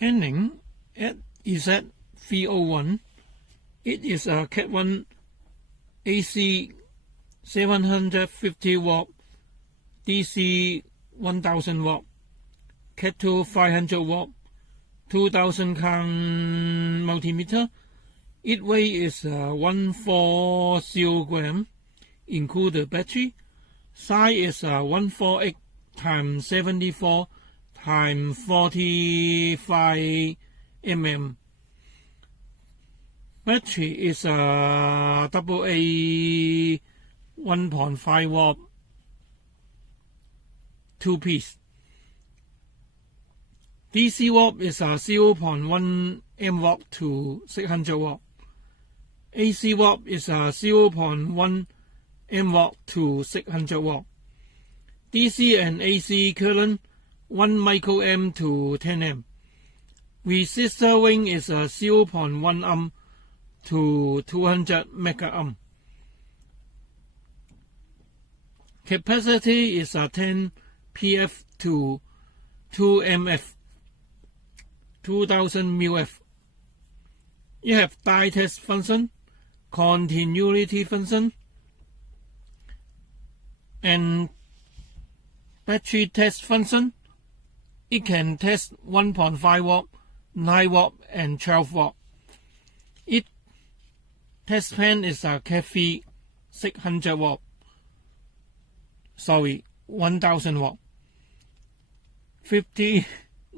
Aneng Sz301. It is a Cat1 AC 750 watt, DC 1000 watt, Cat2 500 watt, 2000 count multimeter. Its weight is 140 grams, include the battery. Size is 148 times 74 times 45 mm. Battery is a AA 1.5 watt 2-piece. DC watt is 0.1 M watt to 600 watt. AC watt is 0.1 M watt to 600 watt. DC and AC current 1 microamp to 10 amp. Resistor ring is 0.1 amp to 200 megaamp. Capacity is 10 PF to 2 MF, 2000 μF. You have die test function, continuity function, and battery test function. It can test 1.5 watt, 9 watt, and 12 watt. Its test pen is a Catii 600 watt. 1000 watt. 59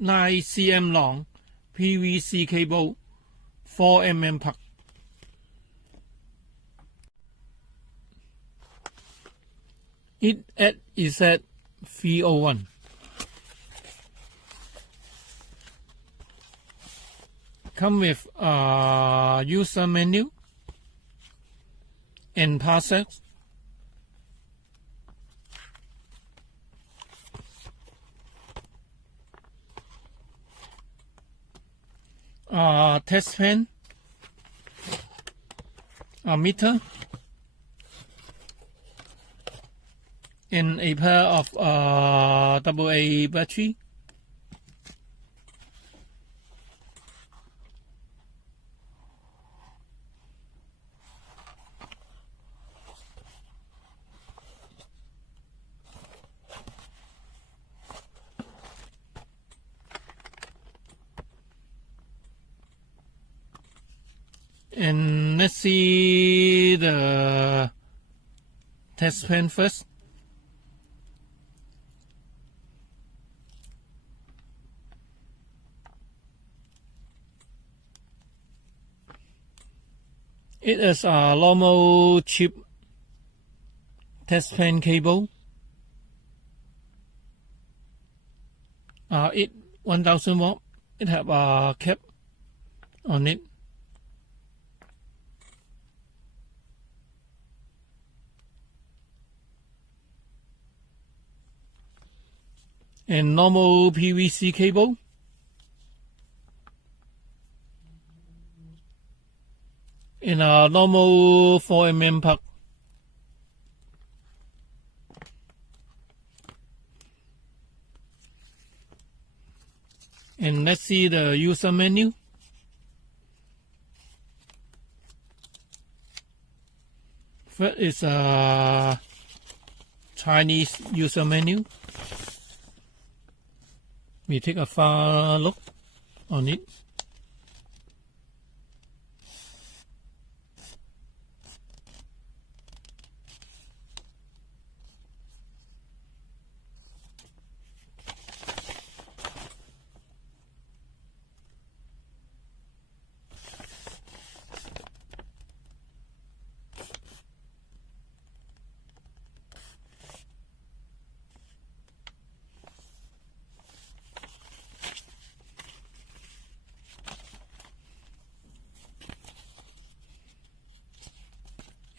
cm long PVC cable, 4 mm plug. It is at Sz301. Come with a user menu and password. Test pen, a meter, and a pair of AA battery. And let's see the test pen first. It is a normal cheap test pen cable. It 1000 watt. It have a cap on it. And normal PVC cable. In a normal 4 mm plug. And let's see the user menu. First is a Chinese user menu. We take a far look on it.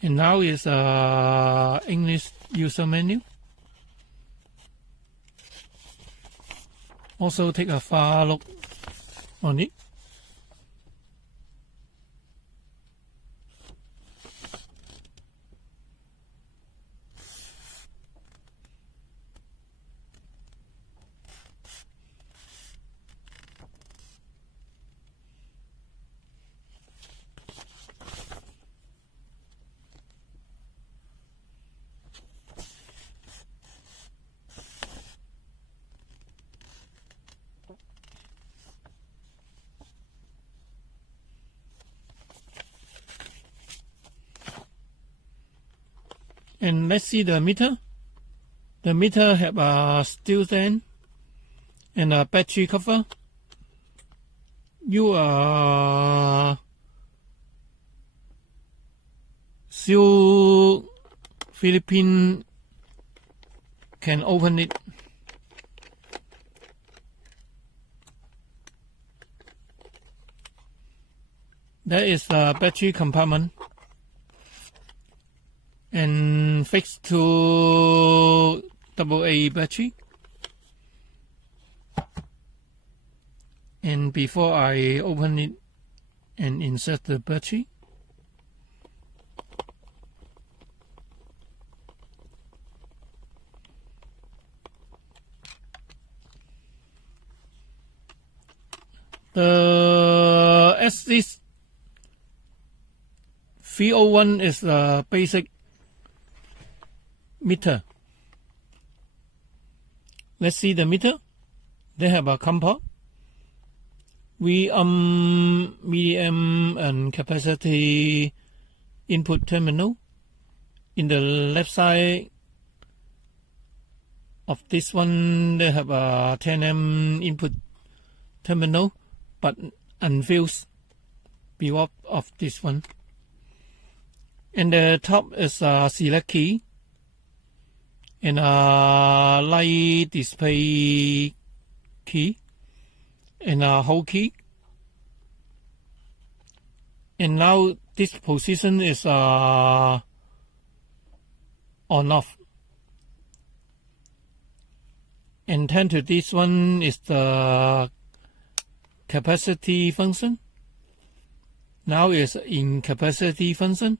And now is English user menu. Also take a far look on it. And let's see the meter. The meter have a steel stand and a battery cover. You are still Philippine can open it. There is a battery compartment and fixed to AA battery. And before I open it and insert the battery, the SC301 is the basic meter. Let's see the meter. They have a compass, milliamp and capacity input terminal. In the left side of this one, they have a 10 input terminal, but unfused below of this one. And the top is a select key and a light display key and a hold key. And now this position is on off. And turn to this one is the capacity function. Now is in capacity function.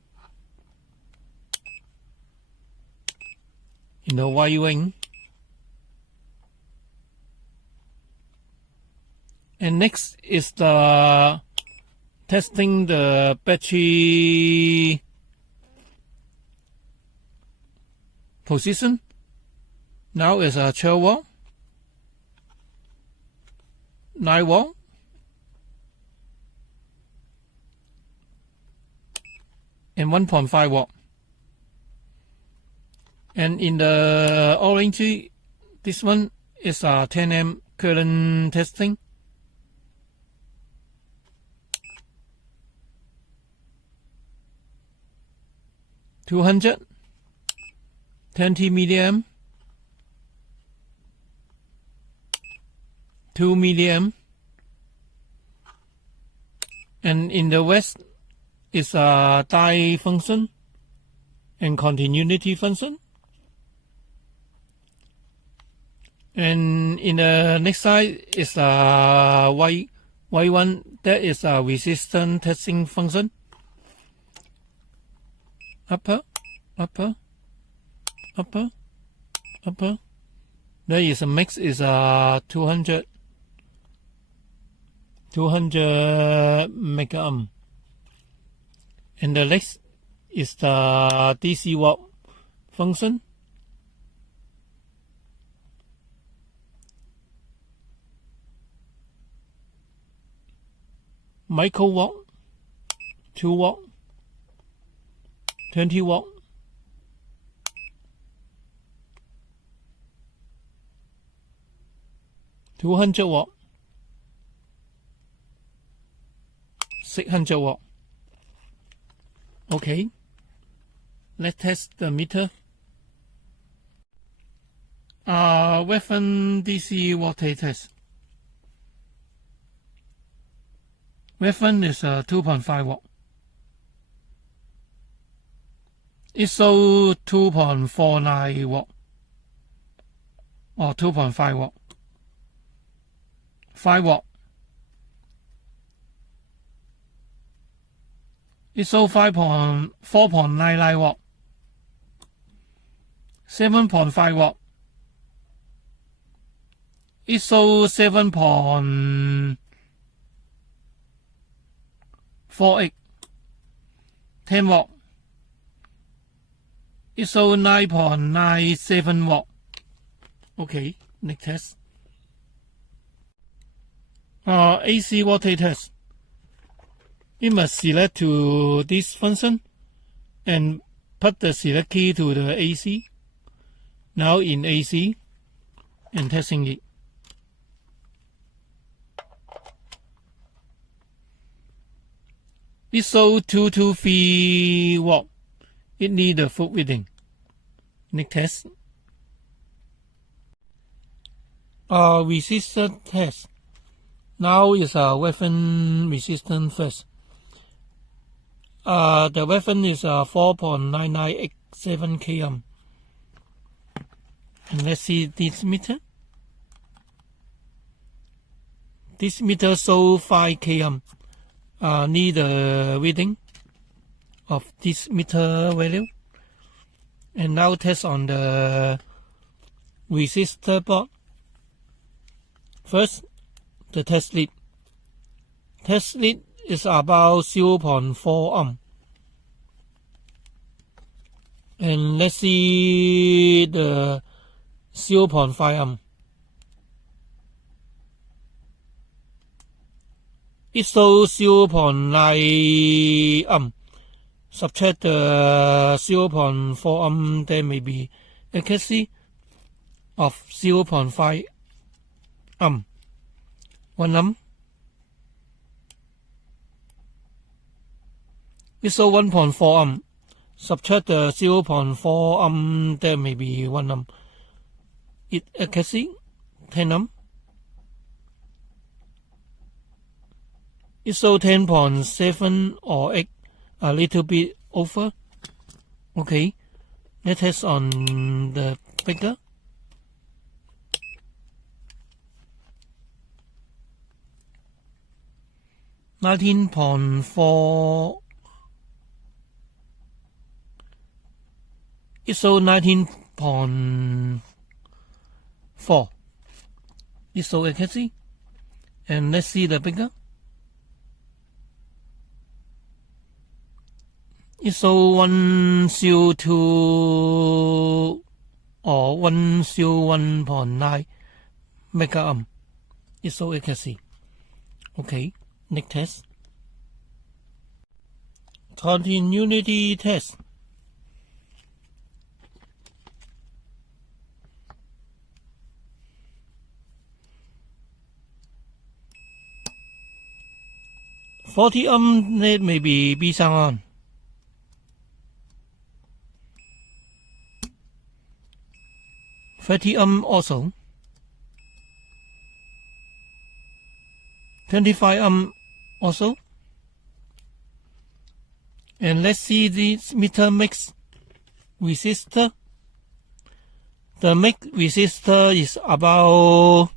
In the Y wing. And next is the testing the battery position. Now is a 12 volt, 9 volt, and 1.5 volt. And in the orange, this one is a 10 amp current testing. $200, 20 milliamp, 2 milliamp, and in the west is a die function and continuity function. And in the next side is a Y one, that is a resistance testing function. Upper, upper, upper, upper. There is a mix is a 200 megaohm. And the next is the DC watt function. Micro watt, 2 watt, 20 watt, 200 watt, 600 watt. Okay, let's test the meter. Weapon DC voltage test. Weapon is 2.5 watt. ISO 2.49 watt or 2.5 watt. 5 watt. ISO 4.99 watt. 7.5 watt. ISO 7.48. 10 watt. ISO 9.97 watt. Okay, next test. AC voltage test. You must select to this function and put the select key to the AC. Now in AC and testing it. It shows 223 watt. It needs a full reading. Next test. Resistor test. Now is a weapon resistance first. The weapon is 4.9987 kΩ. And let's see this meter. This meter shows 5 kΩ. Need a reading of this meter value. And now test on the resistor board. First, the test lead. Test lead is about 0.4 ohm. And let's see the 0.5 ohm. It shows 0.9 ohm. Subtract the 0.4 ohm, there may be accuracy of 0.5 ohm. 1 ohm. It shows 1.4 ohm. Subtract the 0.4 ohm, there may be 1 ohm. It accuracy 10 ohm. It shows 10.7 or 8, a little bit over. Okay, let's test on the breaker. $19.4. It shows 19.4. It shows accuracy. And let's see the breaker. It shows 102 or 101.9 mega ohm. It shows accuracy. Okay, next test. Continuity test. $40 ohm net may be 閉上on. $30 ohm also. 25 ohm also. And let's see this meter mix resistor. The mix resistor is about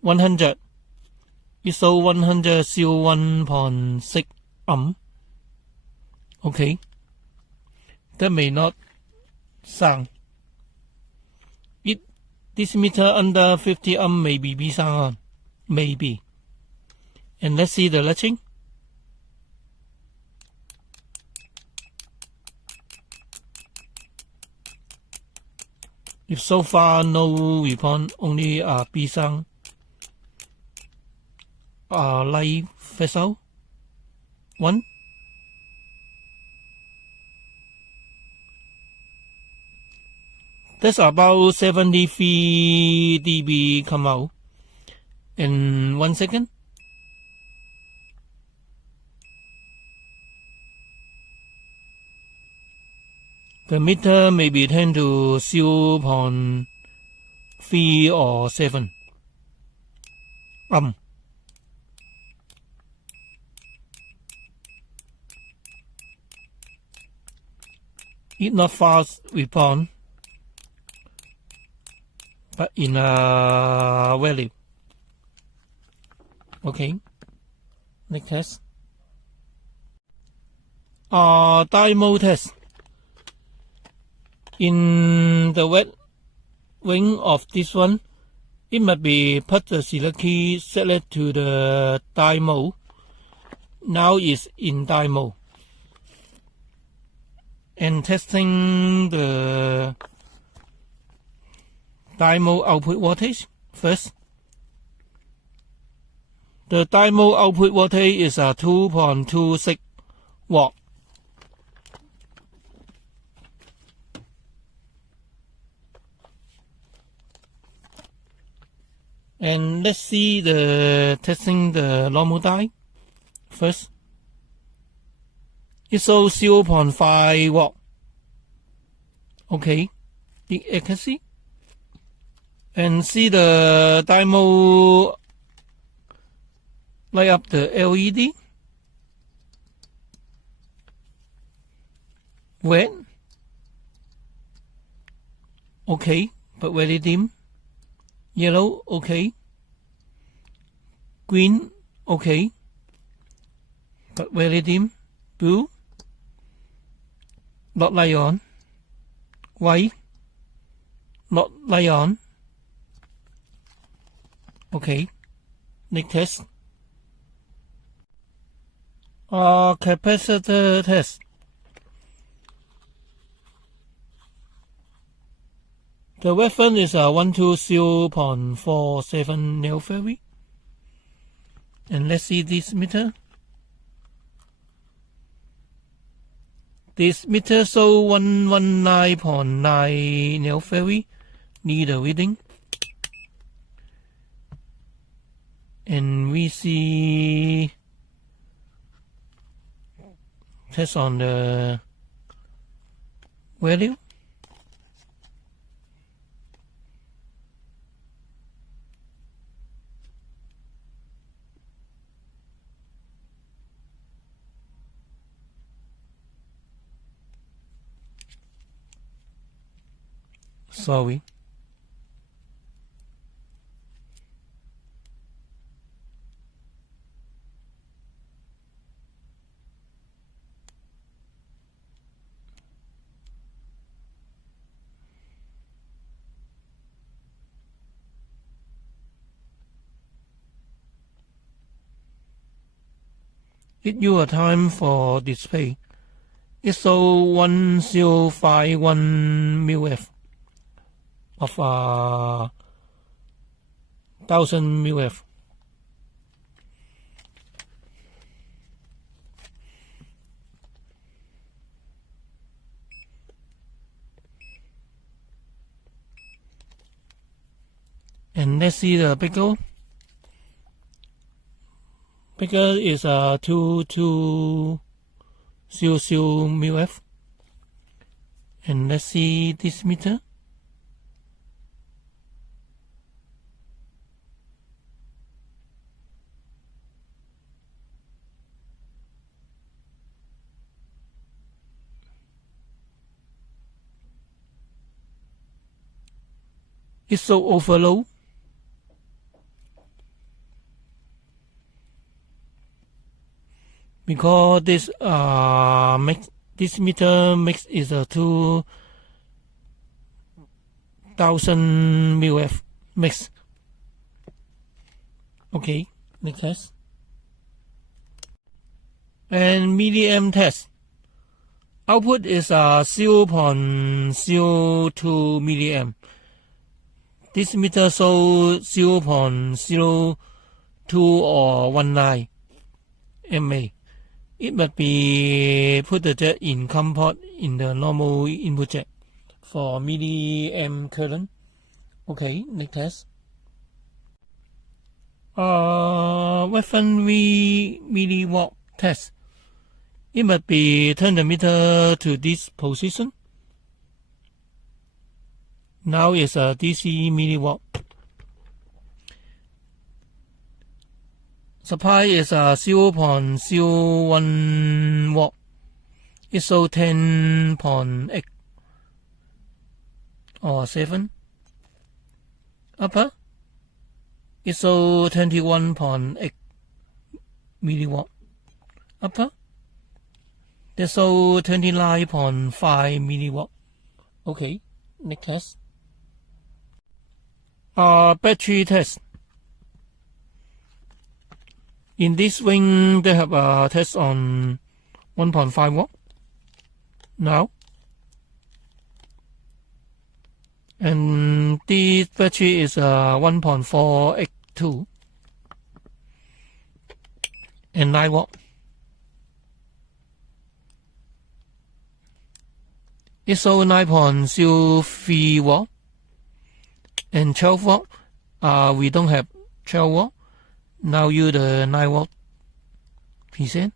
100. It shows 101.6 ohm. Okay. That may not sound. This meter under 50 ohm may be 閉上on. Maybe. And let's see the latching. If so far no response, only a 閉上 light vessel 1. That's about 73 dB come out in 1 second. The meter may be turned to 0.3 or 7 ohm. It's not fast response, but in a value. Okay, next test. Diode test. In the wet wing of this one, it must be put the select key select to the diode. Now it's in diode. And testing the diode output voltage first. The diode output voltage is 2.26 watt. And let's see the testing the normal die first. It shows 0.5 watt. Okay, the accuracy. And see the dynamo light up the LED. Red. Okay, but very dim. Yellow, okay. Green, okay, but very dim. Blue, not light on. White, not light on. Okay, next test. Capacitor test. The reference is 120.47 nanofarad. And let's see this meter. This meter shows 119.9 nanofarad. Need a reading. And we see test on the value. Sorry. Give you a time for display. It shows 1051 mF of 1000 mF. And let's see the bigger. Bigger is 2200 mF. And let's see this meter. It's so overload. Because this this meter mix is a 2000 mF mix. Okay, next test. And milliamp test. Output is 0.02 milliamp. This meter shows 0.02 or 19 mA. It must be put the jet in COM port in the normal input jack for milliamp current. Okay, next test. Reference milliwatt test. It must be turn the meter to this position. Now it's a DC milliwatt. Supply is 0.01 watt. It shows 10.8 or 7. Upper, it shows 21.8 milliwatt. Upper, they show 29.5 milliwatt. Okay, next test. Battery test. In this wing, they have a test on 1.5 watt now. And this battery is 1.482 and 9 watt. It shows 9.03 watt and 12 watt. We don't have 12 watt. Now use the 9 watt percent.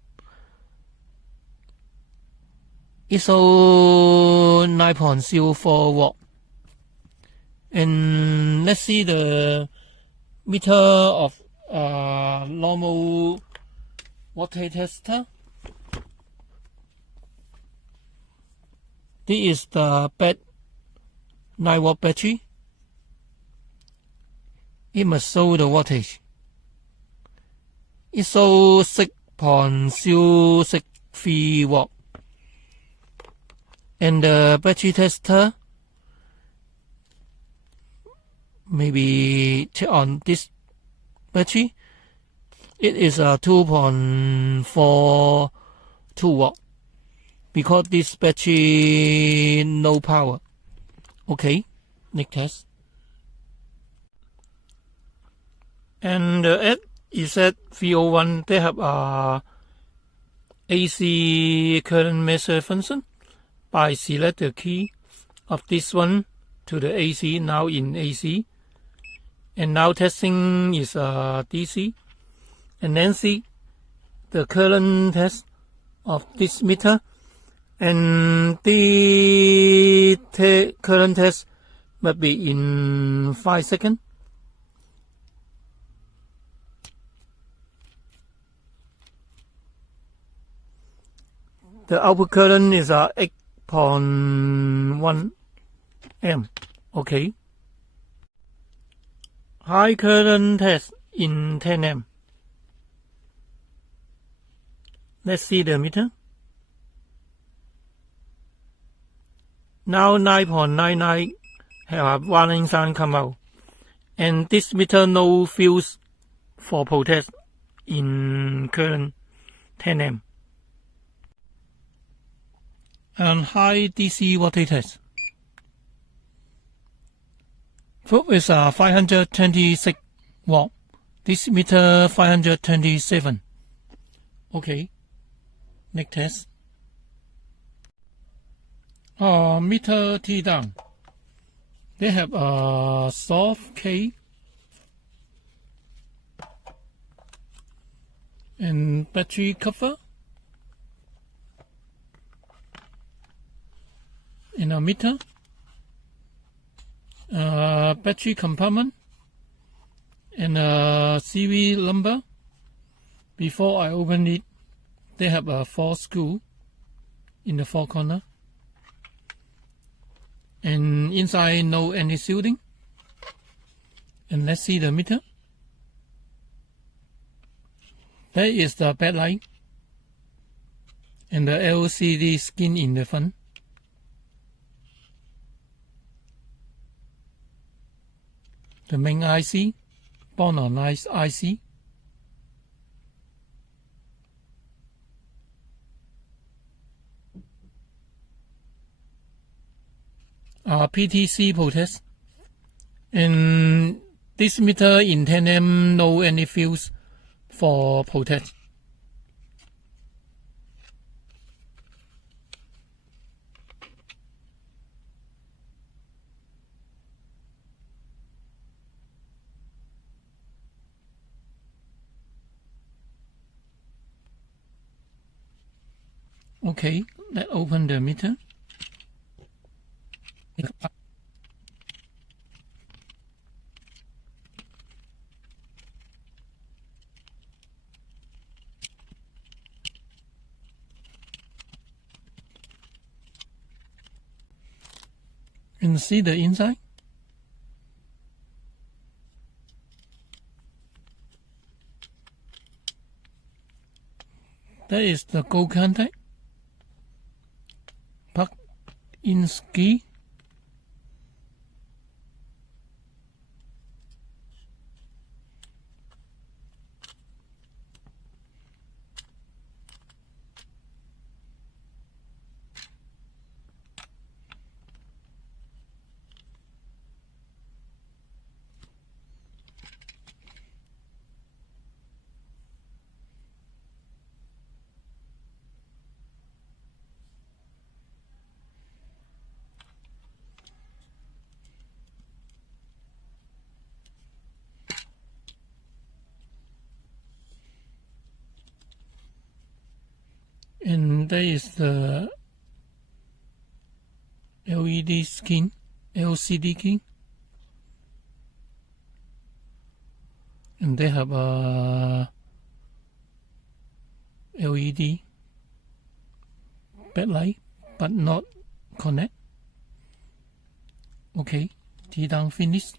It's so 9.04 watt. And let's see the meter of normal voltage tester. This is the 9 watt battery. It must show the voltage. It shows 6.063 watt. And the battery tester, maybe check on this battery. It is a 2.42 watt because this battery no power. Okay, next test. And at RESETTABLE, they have a AC current measure function. By select the key of this one to the AC, now in AC. And now testing is DC. And then see the current test of this meter. And the current test must be in 5 seconds. The output current is 8.1 amp. Okay. High current test in 10 amp. Let's see the meter. Now 9.99 have warning sign come out. And this meter no fuse for protest in current 10 amp. And high DC voltage test. Probe is 526 watt. This meter 527. Okay. Next test. Meter T down. They have a soft K and battery cover. In a meter, battery compartment, and a serial number. Before I open it, they have a 4 screw in the 4 corner, and inside no any shielding. And let's see the meter. That is the backlight, and the LCD skin in the front. The main IC, born on IC. PTC protest. And this meter in 10 amp no any fuse for protest. Okay, let's open the meter. And see the inside. That is the gold contact. Plug in key. and there is the LED skin, LCD skin, and they have a LED backlight but not connect. Okay, T down finish.